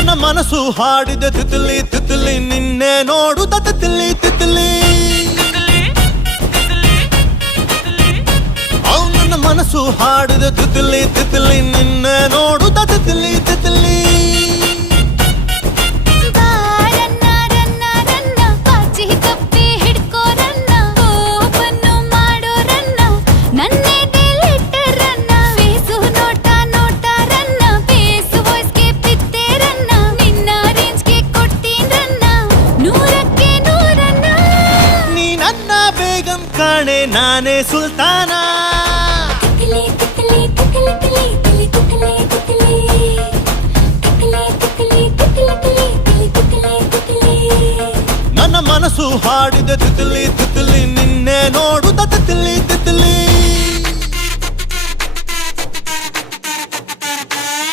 ನನ್ನ ಮನಸ್ಸು ಹಾಡಿದ ತಿತ್ಲಿ ತಿತ್ಲಿ ನಿನ್ನೆ ನೋಡುತ್ತ ತಿತ್ಲಿ ತಿತ್ಲಿ ನನ್ನ ಮನಸ್ಸು ಹಾಡಿದ ತಿತ್ಲಿ ತಿತ್ಲಿ ನಿನ್ನೆ ನೋಡುತ್ತ ತಿತ್ಲಿ ತಿತ್ಲಿ ಕಾಣೆ ನಾನೇ ಸುಲ್ತಾನ